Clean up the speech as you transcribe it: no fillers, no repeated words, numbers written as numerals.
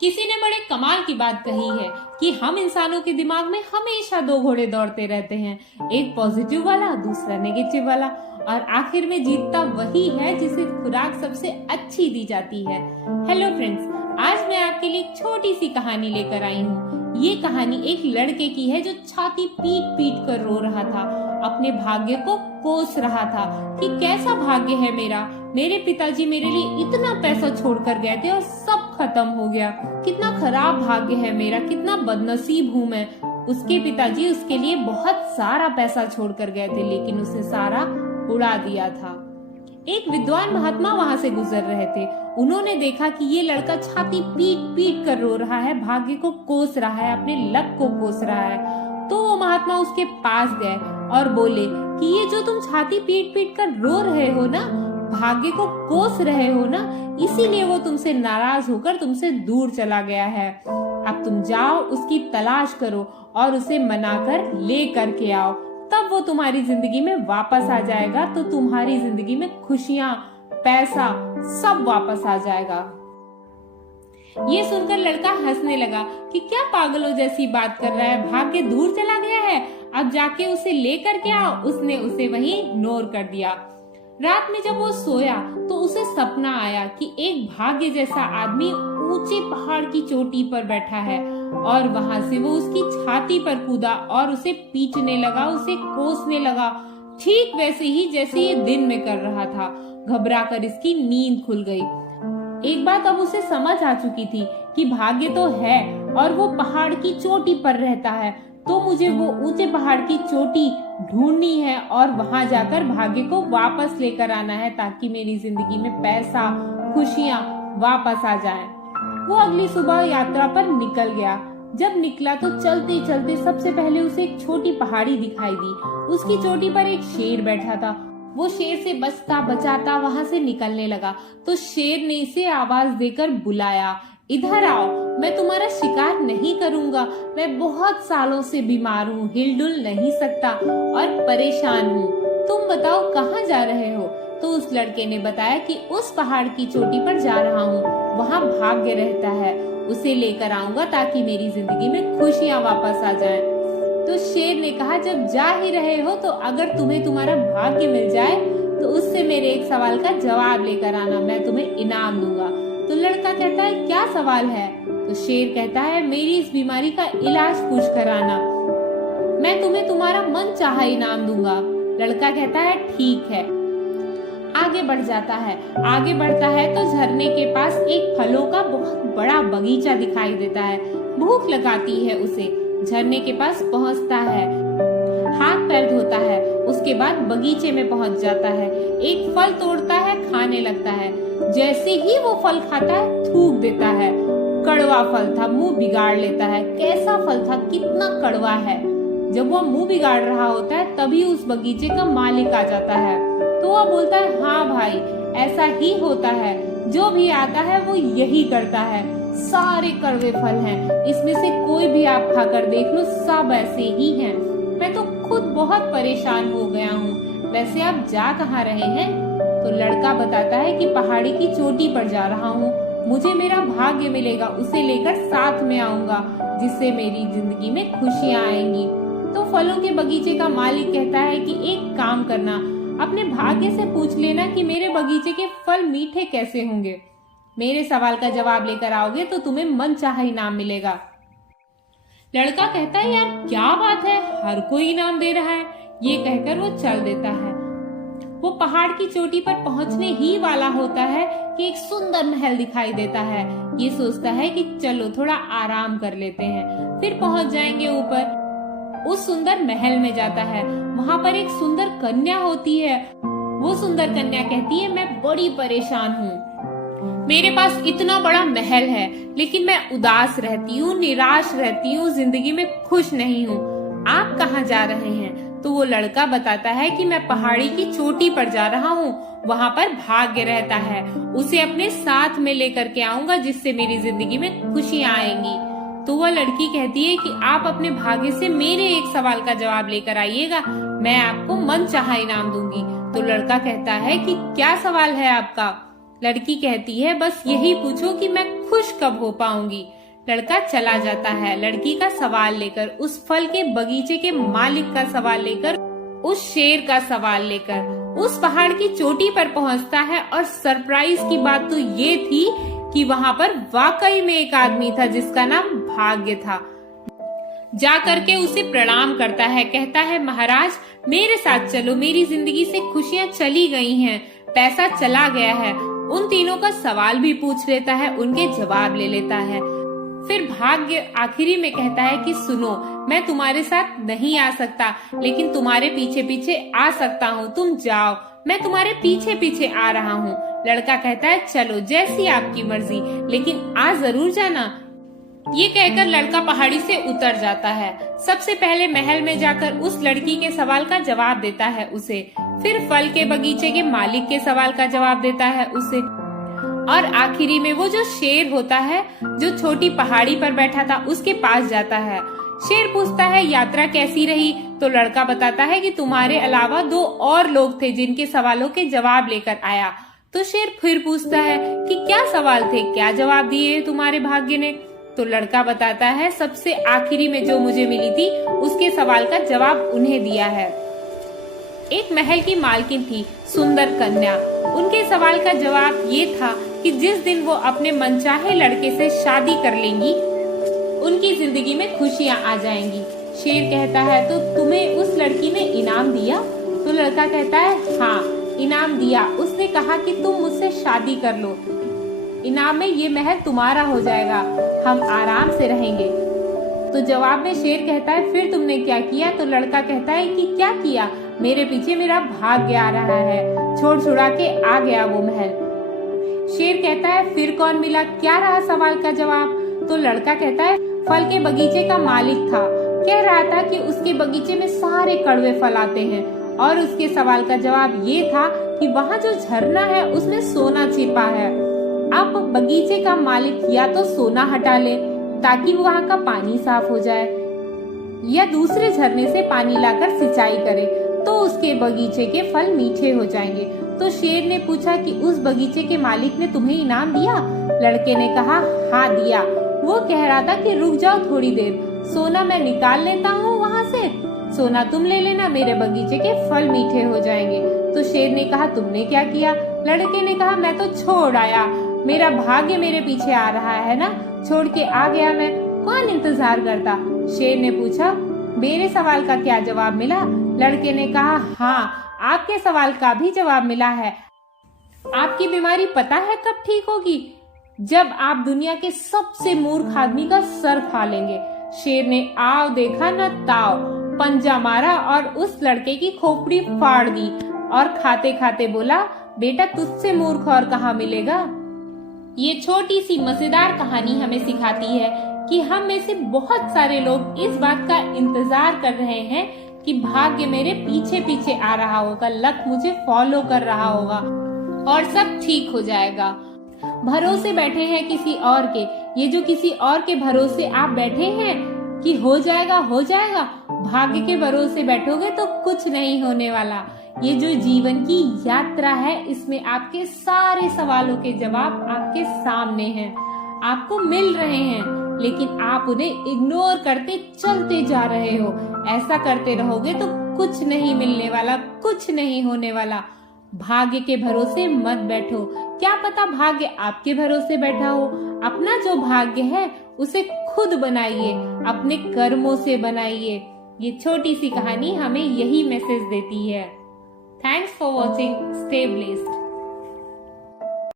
किसी ने बड़े कमाल की बात कही है कि हम इंसानों के दिमाग में हमेशा दो घोड़े दौड़ते रहते हैं, एक पॉजिटिव वाला, दूसरा नेगेटिव वाला, और आखिर में जीतता वही है जिसे खुराक सबसे अच्छी दी जाती है। हेलो फ्रेंड्स, आज मैं आपके लिए एक छोटी सी कहानी लेकर आई हूँ। ये कहानी एक लड़के की है जो छाती पीट पीट कर रो रहा था, अपने भाग्य को कोस रहा था कि कैसा भाग्य है मेरा, मेरे पिताजी मेरे लिए इतना पैसा छोड़कर गए थे और सब खत्म हो गया। कितना खराब भाग्य है मेरा, कितना बदनसीब हूँ मैं। उसके पिताजी उसके लिए बहुत सारा पैसा छोड़कर गए थे, लेकिन उसने सारा उड़ा दिया था। एक विद्वान महात्मा वहां से गुजर रहे थे। उन्होंने देखा कि ये लड़का छाती पीट पीट कर रो रहा है, भाग्य को कोस रहा है, अपने लक को कोस रहा है। तो वो महात्मा उसके पास गए और बोले कि ये जो तुम छाती पीट पीट कर रो रहे हो ना, भाग्य को कोस रहे हो ना, इसीलिए वो तुमसे नाराज होकर तुमसे दूर चला गया है। अब तुम जाओ, उसकी तलाश करो और उसे मनाकर ले करके आओ, तब वो तुम्हारी जिंदगी में वापस आ जाएगा। तो तुम्हारी जिंदगी में खुशियां, पैसा सब वापस आ जाएगा। ये सुनकर लड़का हंसने लगा कि क्या पागलों जैसी बात कर रहा है, भाग्य दूर चला गया है, अब जाके उसे लेकर के आओ। उसने उसे वहीं इग्नोर कर दिया। रात में जब वो सोया तो उसे सपना आया कि एक भाग्य जैसा आदमी ऊंचे पहाड़ की चोटी पर बैठा है और वहां से वो उसकी छाती पर कूदा और उसे पीटने लगा, उसे कोसने लगा, ठीक वैसे ही जैसे ये दिन में कर रहा था। घबराकर इसकी नींद खुल गई। एक बात अब उसे समझ आ चुकी थी कि भाग्य तो है और वो पहाड़ की चोटी पर रहता है, तो मुझे वो ऊंचे पहाड़ की चोटी ढूंढनी है और वहां जाकर भाग्य को वापस लेकर आना है, ताकि मेरी जिंदगी में पैसा, खुशियां वापस आ जाएं। वो अगली सुबह यात्रा पर निकल गया। जब निकला तो चलते चलते सबसे पहले उसे एक छोटी पहाड़ी दिखाई दी। उसकी चोटी पर एक शेर बैठा था। वो शेर से बचता बचाता वहां से निकलने लगा तो शेर ने इसे आवाज देकर बुलाया, इधर आओ, मैं तुम्हारा शिकार नहीं करूंगा, मैं बहुत सालों से बीमार हूँ, हिलडुल नहीं सकता और परेशान हूँ, तुम बताओ कहाँ जा रहे हो। तो उस लड़के ने बताया कि उस पहाड़ की चोटी पर जा रहा हूँ, वहाँ भाग्य रहता है, उसे लेकर आऊंगा ताकि मेरी जिंदगी में खुशियाँ वापस आ जाएं। तो शेर ने कहा, जब जा ही रहे हो तो अगर तुम्हें तुम्हारा भाग्य मिल जाए तो उससे मेरे एक सवाल का जवाब लेकर आना, मैं तुम्हें इनाम दूंगा। तो लड़का कहता है, क्या सवाल है? तो शेर कहता है, मेरी इस बीमारी का इलाज पूछ कर आना, मैं तुम्हें तुम्हारा मन चाहा इनाम दूंगा। लड़का कहता है, ठीक है। आगे बढ़ जाता है। आगे बढ़ता है तो झरने के पास एक फलों का बहुत बड़ा बगीचा दिखाई देता है। भूख लगाती है उसे। झरने के पास पहुंचता है, हाथ पैर धोता है, उसके बाद बगीचे में पहुंच जाता है। एक फल तोड़ता है, खाने लगता है। जैसे ही वो फल खाता है, थूक देता है। कड़वा फल था, मुंह बिगाड़ लेता है। कैसा फल था, कितना कड़वा है। जब वो मुंह बिगाड़ रहा होता है तभी उस बगीचे का मालिक आ जाता है। तो वह बोलता है, हाँ भाई, ऐसा ही होता है, जो भी आता है वो यही करता है, सारे कड़वे फल हैं, इसमें से कोई भी आप खाकर देख लो, सब ऐसे ही हैं। मैं तो खुद बहुत परेशान हो गया हूँ। वैसे आप जा कहाँ रहे हैं? तो लड़का बताता है कि पहाड़ी की चोटी पर जा रहा हूँ, मुझे मेरा भाग्य मिलेगा, उसे लेकर साथ में आऊंगा, जिससे मेरी जिंदगी में खुशियाँ आएंगी। तो फलों के बगीचे का मालिक कहता है कि एक काम करना, अपने भाग्य से पूछ लेना कि मेरे बगीचे के फल मीठे कैसे होंगे। मेरे सवाल का जवाब लेकर आओगे तो तुम्हें मनचाहा इनाम मिलेगा। लड़का कहता है, यार क्या बात है, हर कोई इनाम दे रहा है। ये कहकर वो चल देता है। वो पहाड़ की चोटी पर पहुंचने ही वाला होता है कि एक सुंदर महल दिखाई देता है। ये सोचता है कि चलो थोड़ा आराम कर लेते हैं, फिर पहुंच जाएंगे ऊपर। उस सुंदर महल में जाता है। वहाँ पर एक सुंदर कन्या होती है। वो सुंदर कन्या कहती है, मैं बड़ी परेशान हूँ, मेरे पास इतना बड़ा महल है लेकिन मैं उदास रहती हूँ, निराश रहती हूँ, जिंदगी में खुश नहीं हूँ, आप कहाँ जा रहे हैं? तो वो लड़का बताता है कि मैं पहाड़ी की चोटी पर जा रहा हूँ, वहाँ पर भाग्य रहता है, उसे अपने साथ में लेकर के आऊंगा, जिससे मेरी जिंदगी में खुशियाँ आएंगी। तो वह लड़की कहती है कि आप अपने भाग्य से मेरे एक सवाल का जवाब लेकर आइएगा, मैं आपको मनचाहा इनाम दूंगी। तो लड़का कहता है कि क्या सवाल है आपका? लड़की कहती है बस यही पूछो कि मैं खुश कब हो पाऊंगी। लड़का चला जाता है लड़की का सवाल लेकर, उस फल के बगीचे के मालिक का सवाल लेकर, उस शेर का सवाल लेकर उस पहाड़ की चोटी पर पहुंचता है। और सरप्राइज की बात तो ये थी कि वहाँ पर वाकई में एक आदमी था जिसका नाम भाग्य था। जा करके उसे प्रणाम करता है, कहता है महाराज मेरे साथ चलो, मेरी जिंदगी से खुशियाँ चली गई हैं, पैसा चला गया है। उन तीनों का सवाल भी पूछ लेता है, उनके जवाब ले लेता है। फिर भाग्य आखिरी में कहता है कि सुनो, मैं तुम्हारे साथ नहीं आ सकता लेकिन तुम्हारे पीछे पीछे आ सकता हूँ, तुम जाओ, मैं तुम्हारे पीछे पीछे आ रहा हूँ। लड़का कहता है चलो जैसी आपकी मर्जी, लेकिन आ जरूर जाना। ये कहकर लड़का पहाड़ी से उतर जाता है। सबसे पहले महल में जाकर उस लड़की के सवाल का जवाब देता है उसे, फिर फल के बगीचे के मालिक के सवाल का जवाब देता है उसे, और आखिरी में वो जो शेर होता है जो छोटी पहाड़ी पर बैठा था उसके पास जाता है। शेर पूछता है यात्रा कैसी रही, तो लड़का बताता है कि तुम्हारे अलावा 2 और लोग थे जिनके सवालों के जवाब लेकर आया। तो शेर फिर पूछता है कि क्या सवाल थे, क्या जवाब दिए तुम्हारे भाग्य ने। तो लड़का बताता है सबसे आखिरी में जो मुझे मिली थी उसके सवाल का जवाब उन्हें दिया है। एक महल की मालकिन थी, सुंदर कन्या। उनके सवाल का जवाब ये था कि जिस दिन वो अपने मनचाहे लड़के से शादी कर लेंगी उनकी जिंदगी में खुशियां आ जाएंगी। शेर कहता है तो तुम्हें उस लड़की ने इनाम दिया? तो लड़का कहता है हाँ इनाम दिया, उसने कहा कि तुम मुझसे शादी कर लो, इनाम में ये महल तुम्हारा हो जाएगा, हम आराम से रहेंगे। तो जवाब में शेर कहता है फिर तुमने क्या किया? तो लड़का कहता है कि क्या किया, मेरे पीछे मेरा भाग्य आ रहा है, छोड़ छुड़ा के आ गया वो महल। शेर कहता है फिर कौन मिला, क्या रहा सवाल का जवाब? तो लड़का कहता है फल के बगीचे का मालिक था, कह रहा था कि उसके बगीचे में सारे कड़वे फल आते हैं, और उसके सवाल का जवाब ये था कि वहाँ जो झरना है उसमें सोना छिपा है। अब बगीचे का मालिक या तो सोना हटा ले ताकि वहाँ का पानी साफ हो जाए, या दूसरे झरने से पानी लाकर सिंचाई करे तो उसके बगीचे के फल मीठे हो जाएंगे। तो शेर ने पूछा कि उस बगीचे के मालिक ने तुम्हें इनाम दिया? लड़के ने कहा हाँ दिया, वो कह रहा था कि रुक जाओ थोड़ी देर, सोना मैं निकाल लेता हूँ वहाँ से, सोना तुम ले लेना, मेरे बगीचे के फल मीठे हो जाएंगे। तो शेर ने कहा तुमने क्या किया? लड़के ने कहा मैं तो छोड़ आया, मेरा भाग्य मेरे पीछे आ रहा है ना, छोड़ के आ गया मैं, कौन इंतजार करता। शेर ने पूछा मेरे सवाल का क्या जवाब मिला? लड़के ने कहा हाँ आपके सवाल का भी जवाब मिला है, आपकी बीमारी पता है कब ठीक होगी? जब आप दुनिया के सबसे मूर्ख आदमी का सर खा लेंगे। शेर ने आओ देखा न ताओ, पंजा मारा और उस लड़के की खोपड़ी फाड़ दी और खाते खाते बोला बेटा तुझसे मूर्ख और कहाँ मिलेगा। ये छोटी सी मजेदार कहानी हमें सिखाती है कि हम में से बहुत सारे लोग इस बात का इंतजार कर रहे हैं कि भाग्य मेरे पीछे पीछे आ रहा होगा, लक मुझे फॉलो कर रहा होगा और सब ठीक हो जाएगा। भरोसे बैठे हैं किसी और के, ये जो किसी और के भरोसे आप बैठे हैं कि हो जाएगा हो जाएगा, भाग्य के भरोसे बैठोगे तो कुछ नहीं होने वाला। ये जो जीवन की यात्रा है इसमें आपके सारे सवालों के जवाब आपके सामने हैं, आपको मिल रहे हैं, लेकिन आप उन्हें इग्नोर करते चलते जा रहे हो। ऐसा करते रहोगे तो कुछ नहीं मिलने वाला, कुछ नहीं होने वाला। भाग्य के भरोसे मत बैठो, क्या पता भाग्य आपके भरोसे बैठा हो। अपना जो भाग्य है उसे खुद बनाइए, अपने कर्मों से बनाइए। ये छोटी सी कहानी हमें यही मैसेज देती है। Thanks for watching, stay blessed.